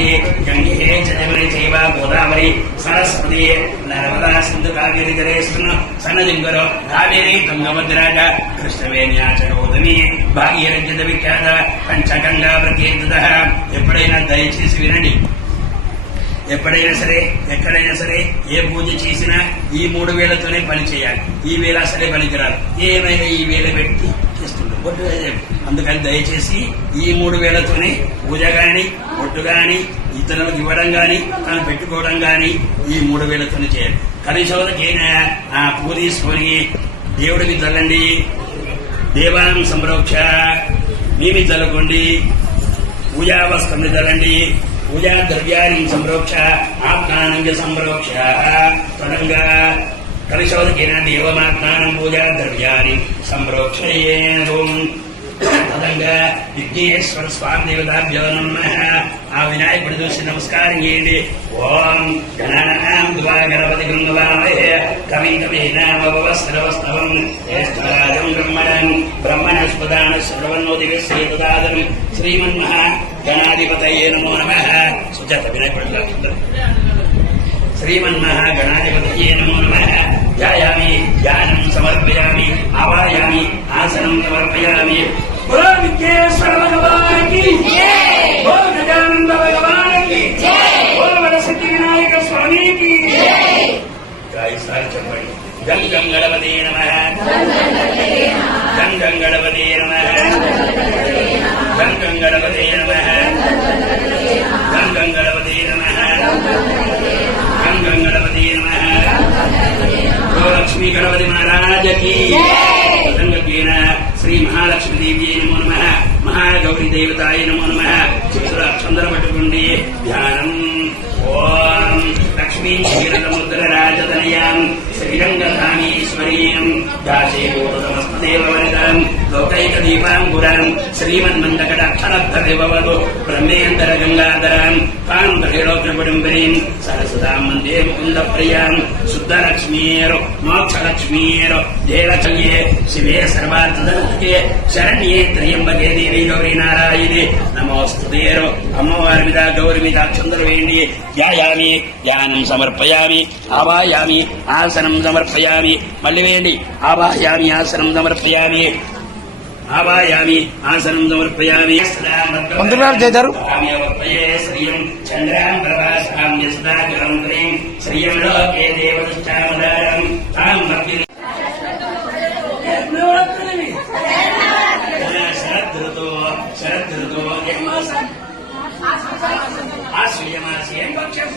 कावेरी गंगे जमुने चैव गोदावरी सरस्वती नर्मदा सिंधु कावेरी जलेस्मिन् सन्निधिं कावेरी तुंगभद्राज कृष्णवेण्या च गौतमी भागीरथ्य विख्यात पंचगंगा प्रकीर्तितः ఎప్పుడైనా దయచేసి వినండి. ఎప్పుడైనా సరే ఎక్కడైనా సరే ఏ పూజ చేసినా ఈ 3 వేలతోనే పని చేయాలి. ఈ వేళ సరే పనికిరాదు. ఏమైనా ఈ వేళ పెట్టి చేస్తుంటారు. అందుకని దయచేసి ఈ 3 వేలతోనే పూజ గాని ఒట్టు గాని ఇతరులకు ఇవ్వడం గాని తను పెట్టుకోవడం గాని ఈ 3 వేలతోనే చేయాలి. కనీసోదకైనా ఆ పూజ తీసుకొని దేవుడికి చల్లండి. దేవాం సంప్రోక్ష మీమి చల్లుకోండి. పూజా వస్త్రం చల్లండి. పూజా ద్రవ్యాన్ని సంప్రోక్ష ఆత్మానం సంప్రోక్ష తదంగా కలిశోదకైన దేవమాత్మానం పూజా ద్రవ్యాన్ని సంప్రోక్షయేం తదంగా విఘ్నేశ్వర స్వామి దేవతాభ్యో నమః. ఆ వినాయకుడు చూసి నమస్కారం చేయండి. ఓం గణానాం త్వా గణపతి గంగవామహే కవిం కవీనామవస్త్రవస్తవం జ్యేష్ఠరాజం బ్రహ్మణస్పదాన శ్రవణోతి విశ్రేతదాదం శ్రీమన్మహా గణాధిపతయే నమో నమః. సుజాత వినాయకుడు శ్రీమన్మహా గణాధిపతయే నమో నమః. ధ్యాయామి ధ్యానం సమర్పయామి ఆవాయామి ఆసనం సమర్పయామి. बोलो विघ्नेश्वर भगवान की जय, बोलो गजानंद भगवान की जय, बोलो वरसिद्धि विनायक स्वामी की जय. जय सार चपड़ी गंग गंग गणपति नमः, गंग गंग गणपति नमः, गंग गंग गणपति नमः, गंग गंग गणपति नमः, गंग गंग गणपति नमः. बोलो लक्ष्मी गणपति महाराज की जय. श्री महालक्ष्मी देवी नमो नमः. महागौरी देवताय नमो नमः. चित्राक्षर पट्टुकोंडि ध्यानम. ओम लक्ष्मी क्षीरसमुद्रराजतनयां श्रीरंगधामीश्वरीं दासीभूतमस्मदेववनितां लोकैकदीपाङ्कुरां श्रीमन्मन्दकटाक्षरद्धदेववधू ब्रह्मेन्दर गंगाधरां कान्तहिलोककुटुम्बिनीं सरस्वतां वन्दे मुकुन्दप्रियां शुद्धलक्ष्मीर् मोक्षलक्ष्मीर् देवचल्ये शिवे सर्वार्थदे शरण्ये त्र्यम्बके देवी गौरी नारायणे नमोस्तुते. అమ్మవారి గౌరి మీద అక్షంతలు వేయండి. ధ్యాయామి ధ్యానం సమర్పయామి ఆవాయామి ఆసనం సమర్పయామి. మళ్ళీ వేయండి. ఆవాయామి ఆసనం సమర్పయామి ఆవాయామి ఆసనం సమర్పయామి. మంత్రులు చేశారు. శ్రీయం చంద్రాం ప్రభాసాం యసుదాకరం క్రీం శ్రీయం లోకే దేవదృష్టామదారం తాం భక్తి శరదృతో ఆశ్రయమాసే పక్షం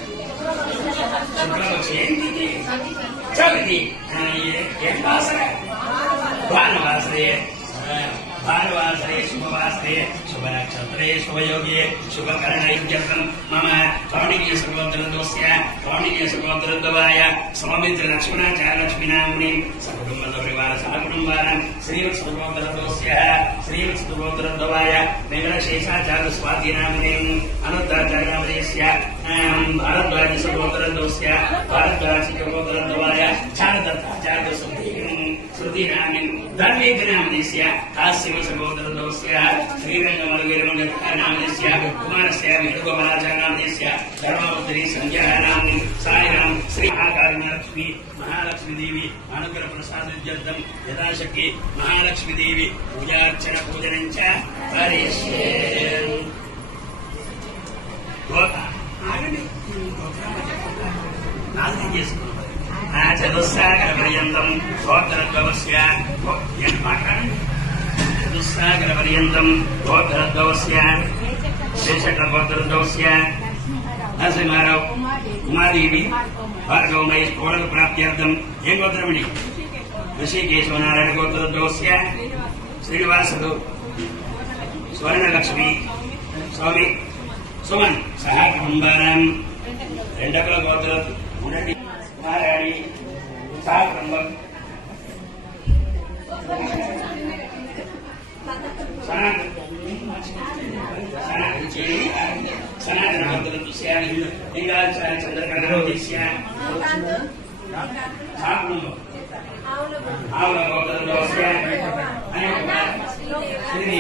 శుక్లపక్షే చవితి భానువాసరే భానువాసరే శుభవాసరే శుభనక్షత్రే శుభయోగే శుభకరణైర్జతం మమ కౌణికీయ సర్వోత్తరదోస్య కౌణికీయ సర్వోత్తరద్వవాయ సౌమిత్ర లక్ష్మణాచార్య లక్ష్మీనాముని సకుటుంబ పరివార సహకుటుంబానం శ్రీవత్స సర్వోత్తరదోస్య శ్రీవత్స సర్వోత్తరద్వవాయ వెంకటశేషాచార్య స్వాధీనాముని అనుద్ధాచార్యస్య భారద్వాజ సర్వోత్తరదోస్య భారద్వాజ సర్వోత్తరద్వవాయ చారదత్తాచార్య श्रुतिनामिन् धर्मेन्द्रनामस्य हास्यव सहोदरदोस्य श्रीरङ्गमलगिरिमण्डलनामस्य कुमारस्य वेणुगोपालाचार्यनामस्य धर्मावतरी संज्ञानाम्नि सायराम श्री महाकालिलक्ष्मी महालक्ष्मी देवी अनुग्रह प्रसादोद्यर्थं यथाशक्ति महालक्ष्मी देवी पूजार्चन पूजनं च करिष्ये. చతుస్సాగరపర్యంతం గోత్రద్వవస్య చతుస్సాగరపర్యంతం గోత్రద్వవస్య శేషట్ల గోత్రద్వవస్య నరసింహారావు ఉమాదేవి భార్గవమై కోడల ప్రాప్త్యార్థం ఏం గోత్రమిడి ఋషికేశవనారాయణ గోత్రద్వవస్య శ్రీనివాసుడు స్వర్ణలక్ష్మి స్వామి సుమన్ సహా కుటుంబానం రెండకుల గోత్ర ఉండండి నారాయణి సాకుటుంబం సనాతన గోత్రద్వస్య లింగాచార్య చంద్రకర్ణోదస్య సాకుటుంబం ఆవుల గోత్రద్వస్య శ్రీ